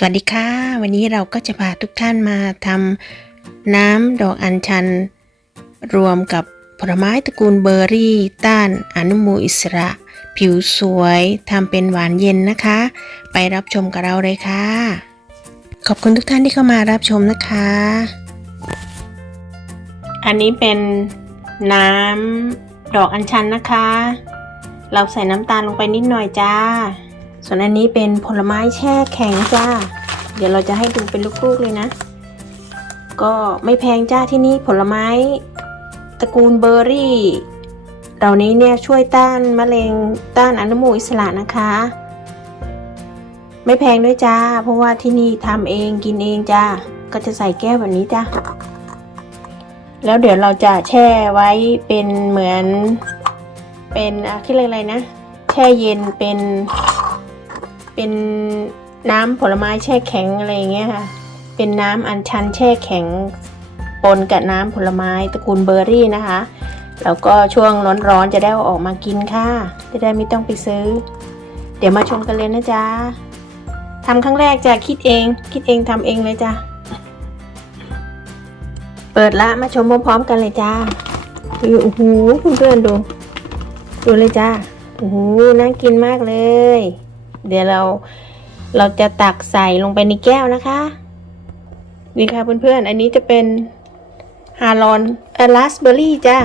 สวัสดีค่ะ วันนี้เราก็จะพาทุกท่านมาทำน้ำดอกอัญชัน รวมกับผลไม้ตระกูลเบอร์รี่ ต้านอนุมูลอิสระ ผิวสวยทำเป็นหวานเย็นนะคะ ไปรับชมกับเราเลยค่ะ ขอบคุณทุกท่านที่เข้ามารับชมนะคะ อันนี้เป็นน้ำดอกอัญชันนะคะ เราใส่น้ำตาลลงไปนิดหน่อยจ้า ส่วนอันนี้เป็นผลไม้แช่แข็งจ้า เดี๋ยวเราจะให้ดูเป็นลูกๆเลยนะ ก็ไม่แพงจ้าที่นี่ผลไม้ตระกูลเบอร์รี่ เหล่านี้เนี่ยช่วยต้านมะเร็งต้านอนุมูลอิสระนะคะ ไม่แพงด้วยจ้า เพราะว่าที่นี่ทำเองกินเองจ้า ก็จะใส่แก้วแบบนี้จ้า แล้วเดี๋ยวเราจะแช่ไว้เป็นเหมือน เป็นอะที่เรียกอะไรนะ แช่เย็นเป็น เป็นน้ำผลไม้แช่แข็งอะไรอย่างเงี้ยค่ะ เป็นน้ำอัญชันแช่แข็งปนกับน้ำผลไม้ตระกูลเบอร์รี่นะคะ แล้วก็ช่วงร้อนๆจะได้เอาออกมากินค่ะ จะได้ไม่ต้องไปซื้อ เดี๋ยวมาชมกันเลยนะจ๊ะทำครั้งแรกจะคิดเอง คิดเองทำเองเลยจ้ะ เปิดละมาชมพร้อมๆกันเลยจ้าโอ้โหเพื่อนๆดู ดูเลยจ้าโอ้โหน่ากินมากเลย เดี๋ยวเราเราจะตักใส่ลงไปในแก้วนะคะนี่ค่ะเพื่อนๆ อันนี้จะเป็นฮารอนเอลัสเบอรี่จ้า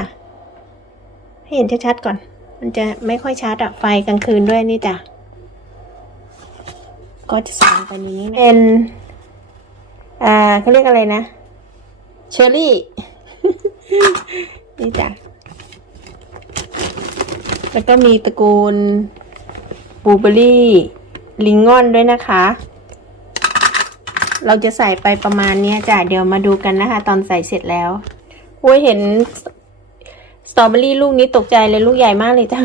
ให้เห็นชัดๆก่อน มันจะไม่ค่อยชัดอะไฟกลางคืนด้วยนี่จ้ะ ก็จะใส่ลงไปในนี้นะเป็น อ่าเขาเรียกอะไรนะ เชอร์รี่ นี่จ้ะ แล้วก็มีตระกูล บลูเบอรี่ลิงงอนด้วยนะคะ เราจะใส่ไปประมาณนี้จ้ะเดี๋ยวมาดูกันนะคะ ตอนใส่เสร็จแล้วโอ้ยเห็นสตรอเบอรี่ลูกนี้ตกใจเลยลูกใหญ่มากเลยจ้ะ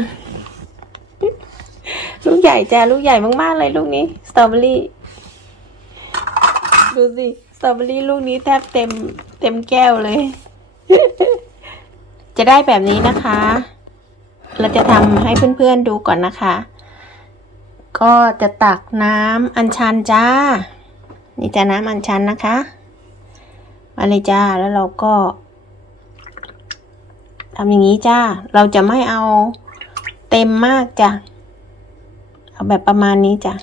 ลูกใหญ่จ้ะลูกใหญ่มากๆเลยลูกนี้สตรอเบอรี่ดูสิสตรอเบอรี่ลูกนี้แทบเต็มเต็มแก้วเลย จะได้แบบนี้นะคะ เราจะทำให้เพื่อนๆดูก่อนนะคะ ก็จะตักน้ำอัญชันจ้า นี่จะน้ำอัญชันนะคะ มาเลยจ้า แล้วเราก็ทำอย่างนี้จ้า เราจะไม่เอาเต็มมากจ้ะ เอาแบบประมาณนี้จ้ะ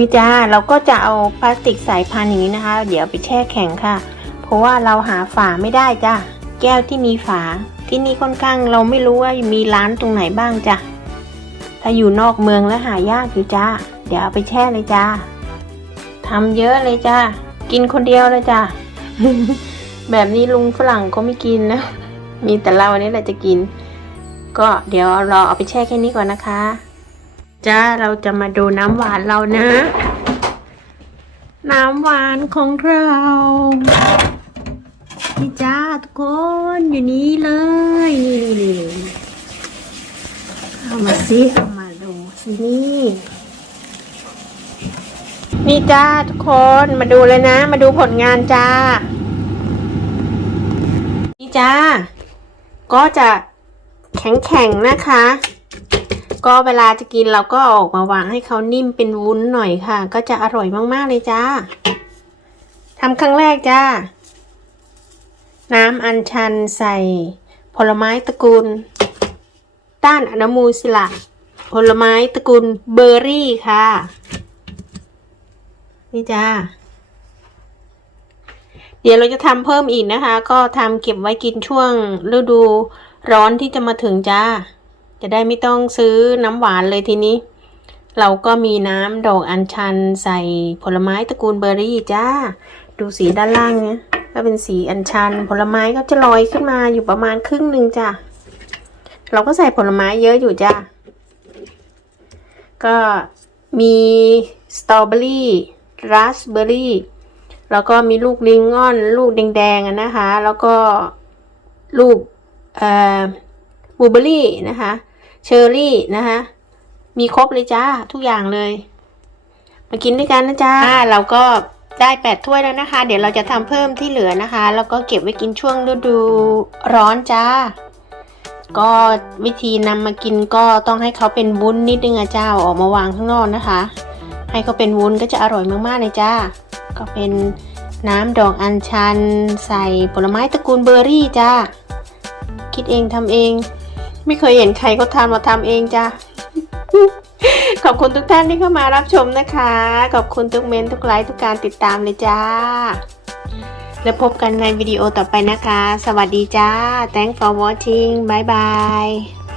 วิจ้าเราก็จะเอาพลาสติกสายพันธุ์อย่างนี้นะคะ เดี๋ยวไปแช่แข็งค่ะ เพราะว่าเราหาฝาไม่ได้จ้าแก้วที่มีฝา ที่นี่ค่อนข้างเราไม่รู้ว่ามีร้านตรงไหนบ้างจ้ะถ้าอยู่นอกเมืองแล้วหายากอยู่จ้าเดี๋ยวเอาไปแช่เลยจ้าทำเยอะเลยจ้ากินคนเดียวเลยจ้าแบบนี้ลุงฝรั่งก็ไม่กินนะ มีแต่เราเนี่ยแหละจะกิน ก็เดี๋ยวเราเอาไปแช่แค่นี้ก่อนนะคะ จ้าเราจะมาดูน้ำหวานเรานะ น้ำหวานของเรานี่จ้าทุกคนอยู่นี้เลยนี่นี่นี่เอามาซิเอามาดูสินี่นี่จ้าทุกคนมาดูเลยนะ มาดูผลงานจ้า นี่จ้า ก็จะแข็งๆนะคะ ก็เวลาจะกินเราก็ออกมาวางให้เขานิ่มเป็นวุ้นหน่อยค่ะ ก็จะอร่อยมากๆเลยจ้าทำครั้งแรกจ้า น้ำอัญชันใส่ ผลไม้ตระกูล ต้านอนุมูลอิสระผลไม้ตระกูลเบอร์รี่ค่ะ นี่จ้า เดี๋ยวเราจะทำเพิ่มอีกนะคะ ก็ทำเก็บไว้กินช่วงฤดูร้อนที่จะมาถึงจ้า จะได้ไม่ต้องซื้อน้ำหวานเลยทีนี้ เราก็มีน้ำดอกอัญชันใส่ผลไม้ตระกูลเบอร์รี่จ้า ดูสีด้านล่างเนี่ยก็เป็นสีอัญชัน ผลไม้ก็จะลอยขึ้นมาอยู่ประมาณครึ่งหนึ่งจ้าเราก็ใส่ผลไม้เยอะอยู่จ้าก็มีสตรอเบอรี่ราสเบอรี่แล้วก็มีลูกลิงงอน ลูกแดงๆนะคะ แล้วก็ลูกเอ่อบลูเบอรี่นะคะ เชอร์รี่นะคะ มีครบเลยจ้าทุกอย่างเลย มากินด้วยกันนะจ้าเราก็ได้แปดถ้วยแล้วนะคะ เดี๋ยวเราจะทำเพิ่มที่เหลือนะคะ แล้วก็เก็บไว้กินช่วงฤดูร้อนจ้า ก็วิธีนำมากินก็ต้องให้เขาเป็นวุ้นนิดนึงอะเจ้าออกมาวางข้างนอกนะคะ ให้เขาเป็นวุ้นก็จะอร่อยมากๆเลยจ้า ก็เป็นน้ำดอกอัญชัน ใส่ผลไม้ตระกูลเบอร์รี่จ้า คิดเองทำเอง ไม่เคยเห็นใครเขาทำมาทำเองจ้าขอบคุณทุกท่านที่เข้ามารับชมนะคะ ขอบคุณทุกเมนต์ทุกไลค์ทุกการติดตามเลยจ้า แล้วพบกันในวิดีโอต่อไปนะคะ สวัสดีจ้า thanks for watching bye bye